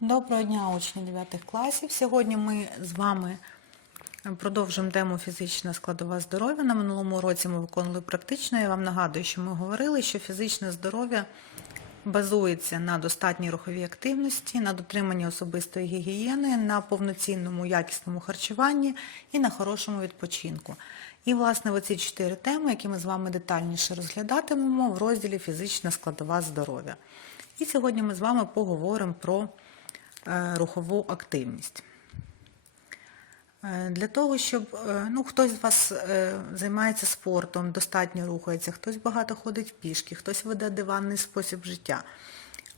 Доброго дня, учні 9 класів. Сьогодні ми з вами продовжуємо тему фізична складова здоров'я. На минулому році ми виконували практично. Я вам нагадую, що ми говорили, що фізичне здоров'я базується на достатній руховій активності, на дотриманні особистої гігієни, на повноцінному якісному харчуванні і на хорошому відпочинку. І, власне, оці чотири теми, які ми з вами детальніше розглядатимемо в розділі Фізична складова здоров'я. І сьогодні ми з вами поговоримо про рухову активність. Е, Для того, щоб е, ну, хтось з вас е, займається спортом, достатньо рухається, хтось багато ходить пішки, хтось веде диванний спосіб життя.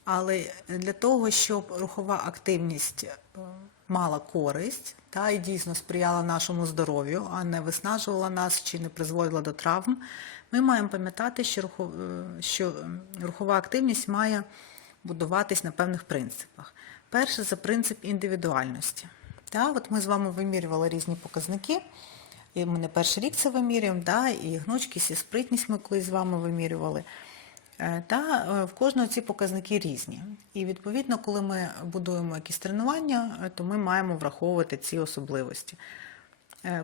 Але для того, щоб рухова активність е, мала користь та, і дійсно сприяла нашому здоров'ю, а не виснажувала нас чи не призводила до травм, ми маємо пам'ятати, е, що рухова активність має будуватись на певних принципах. Перше це принцип індивідуальності. Та, от ми з вами вимірювали різні показники. І ми не перший рік це вимірюємо, да, і гнучкість, і спритність ми колись з вами вимірювали. Е, Та е, в кожного ці показники різні. І відповідно, коли ми будуємо якісь тренування, е, то ми маємо враховувати ці особливості.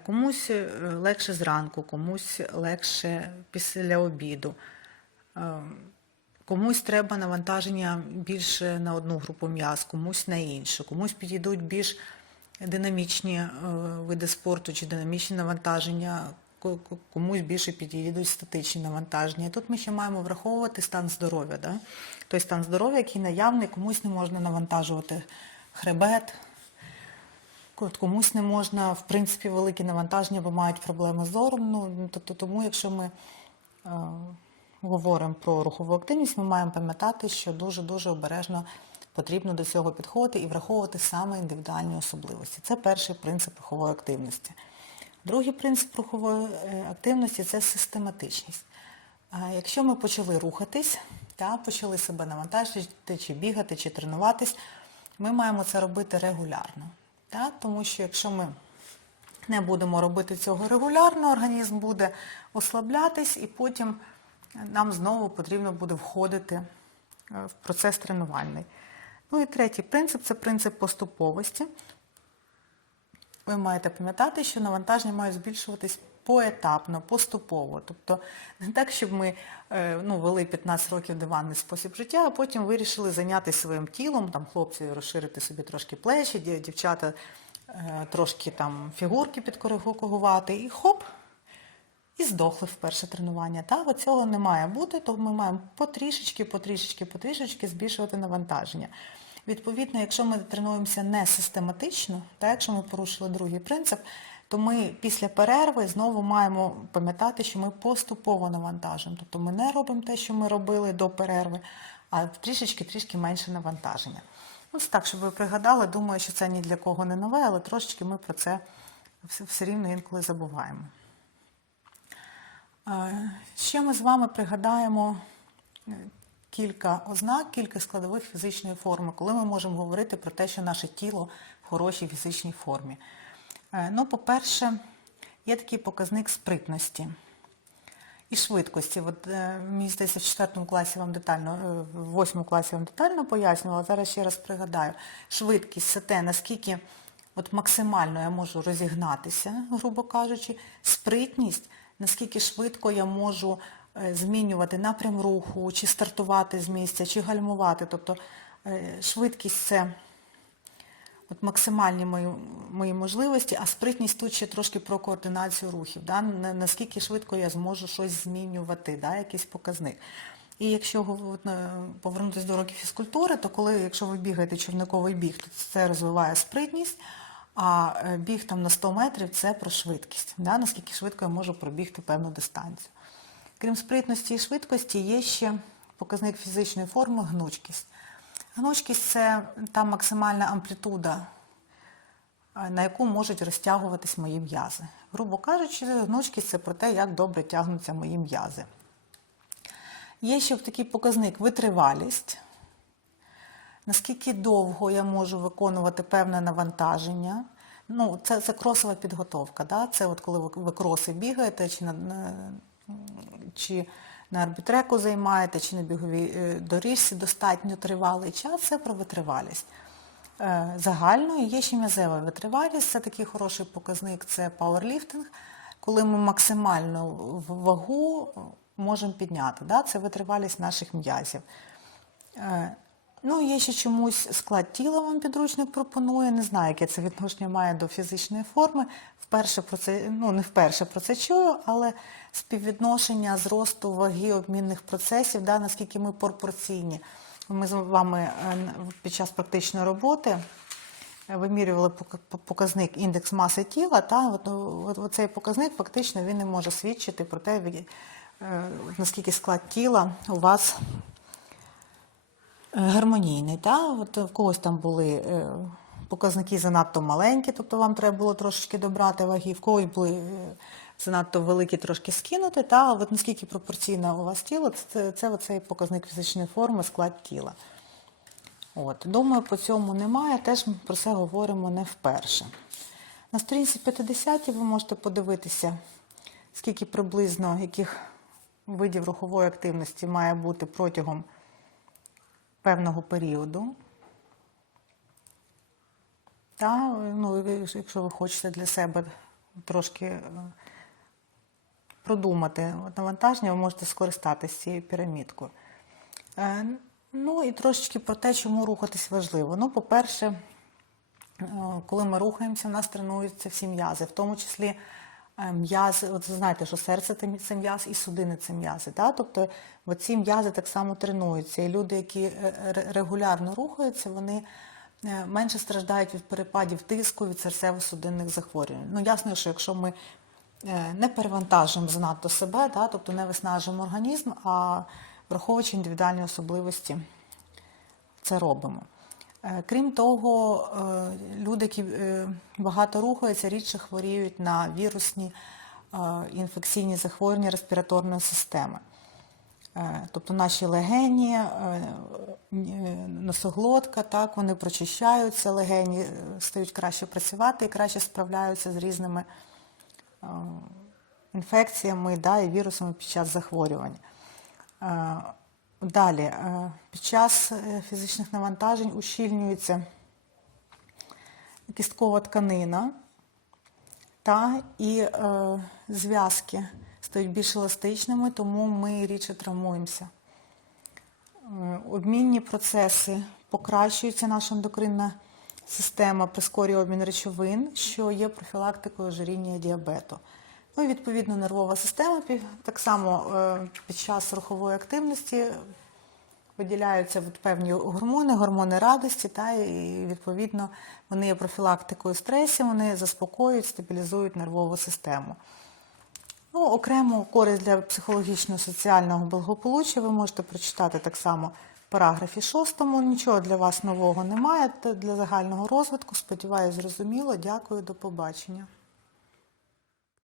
Комусь легше зранку, комусь легше після обіду. Комусь треба навантаження більше на одну групу м'яз, комусь на іншу, комусь підійдуть більш динамічні е, види спорту чи динамічні навантаження, ко- ко- комусь більше підійдуть статичні навантаження. І тут ми ще маємо враховувати стан здоров'я. Да? Той стан здоров'я, який наявний, комусь не можна навантажувати хребет, комусь не можна, в принципі, великі навантаження, бо мають проблеми з зором. Ну, тобто, тому, якщо ми е, говоримо про рухову активність, ми маємо пам'ятати, що дуже-дуже обережно потрібно до цього підходити і враховувати саме індивідуальні особливості. Це перший принцип рухової активності. Другий принцип рухової е, активності це систематичність. Якщо ми почали рухатись, та, почали себе навантажити, чи бігати, чи тренуватись, ми маємо це робити регулярно. Та, тому що якщо ми не будемо робити цього регулярно, організм буде ослаблятись і потім нам знову потрібно буде входити е, в процес тренувальний. Ну і третій принцип це принцип поступовості. Ви маєте пам'ятати, що навантаження мають збільшуватись поетапно, поступово. Тобто не так, щоб ми е, ну, вели 15 років диванний спосіб життя, а потім вирішили зайнятися своїм тілом, там хлопці розширити собі трошки плечі, дівчата е, трошки там фігурки підкоригувати і хоп, і здохли в перше тренування. Та от цього не має бути, то ми маємо потрішечки, потрішечки, потрішечки збільшувати навантаження. Відповідно, якщо ми тренуємося не систематично, та якщо ми порушили другий принцип, то ми після перерви знову маємо пам'ятати, що ми поступово навантажуємо. Тобто ми не робимо те, що ми робили до перерви, а трішечки-трішки менше навантаження. Ось так, щоб ви пригадали, думаю, що це ні для кого не нове, але трошечки ми про це все рівно інколи забуваємо. Е, Ще ми з вами пригадаємо е, кілька ознак, кілька складових фізичної форми, коли ми можемо говорити про те, що наше тіло в хорошій фізичній формі. Е, Ну, по-перше, є такий показник спритності і швидкості. От, мені здається, в 4 класі вам детально, в 8 класі вам детально пояснювала, зараз ще раз пригадаю. Швидкість це те, наскільки от максимально я можу розігнатися, грубо кажучи, спритність, наскільки швидко я можу е, змінювати напрям руху, чи стартувати з місця, чи гальмувати. Тобто е, швидкість це от максимальні мої, мої можливості, а спритність тут ще трошки про координацію рухів, да? наскільки швидко я зможу щось змінювати, да? якийсь показник. І якщо е, повернутися до років фізкультури, то коли, якщо ви бігаєте човниковий біг, то це розвиває спритність, а е, біг там на 100 метрів це про швидкість, да? наскільки швидко я можу пробігти певну дистанцію. Крім спритності і швидкості, є ще показник фізичної форми гнучкість. Гнучкість це та максимальна амплітуда, е, на яку можуть розтягуватись мої м'язи. Грубо кажучи, гнучкість це про те, як добре тягнуться мої м'язи. Є ще такий показник витривалість, наскільки довго я можу виконувати певне навантаження. Ну, це, це кросова підготовка. Да? Це от коли ви, ви кроси бігаєте, чи на, на, чи на арбітреку займаєте, чи на біговій е, доріжці достатньо тривалий час, це про витривалість. е, загальну є ще м'язева витривалість. Це такий хороший показник, це пауерліфтинг, коли ми максимальну вагу можемо підняти. Да? Це витривалість наших м'язів. Ну, є ще чомусь склад тіла вам підручник пропонує. Не знаю, яке це відношення має до фізичної форми. Вперше про це, ну не вперше про це чую, але співвідношення зросту ваги обмінних процесів, да, наскільки ми пропорційні. Ми з вами е, під час практичної роботи е, вимірювали показник індекс маси тіла, та от цей показник фактично він не може свідчити про те, е, наскільки склад тіла у вас гармонійний. Та? От в когось там були е, показники занадто маленькі, тобто вам треба було трошечки добрати ваги, в когось були е, занадто великі, трошки скинути. Та? От наскільки пропорційно у вас тіло, це, це оцей показник фізичної форми, склад тіла. От. Думаю, по цьому немає, теж ми про це говоримо не вперше. На сторінці 50 ви можете подивитися, скільки приблизно яких видів рухової активності має бути протягом певного періоду. Та, ну, якщо ви хочете для себе трошки е, продумати навантаження, ви можете скористатися цією пірамідкою. Е, Ну і трошечки про те, чому рухатись важливо. Ну, по-перше, е, коли ми рухаємося, в нас тренуються всі м'язи, в тому числі м'язи, от ви знаєте, що серце це м'яз і судини це м'язи. Да? Тобто ці м'язи так само тренуються. І люди, які е, регулярно рухаються, вони е, менше страждають від перепадів тиску, від серцево-судинних захворювань. Ну, ясно, що якщо ми е, не перевантажуємо занадто себе, да? тобто не виснажуємо організм, а враховуючи індивідуальні особливості, це робимо. Е, Крім того, е, люди, які е, багато рухаються, рідше хворіють на вірусні інфекційні захворювання респіраторної системи. Тобто наші легені, носоглотка, так, вони прочищаються, легені стають краще працювати і краще справляються з різними інфекціями да, і вірусами під час захворювання. Далі, е, під час е, фізичних навантажень ущільнюється кісткова тканина, та, і е, зв'язки стають більш еластичними, тому ми рідше травмуємося. Е, Обмінні процеси покращуються, наша ендокринна система прискорює обмін речовин, що є профілактикою ожиріння діабету. Ну і відповідно нервова система так само е, під час рухової активності виділяються певні гормони, гормони радості, та, і відповідно вони є профілактикою стресів, вони заспокоюють, стабілізують нервову систему. Ну, окрему користь для психологічного соціального благополуччя ви можете прочитати так само в параграфі 6. Нічого для вас нового немає. Для загального розвитку. Сподіваюсь, зрозуміло. Дякую, до побачення.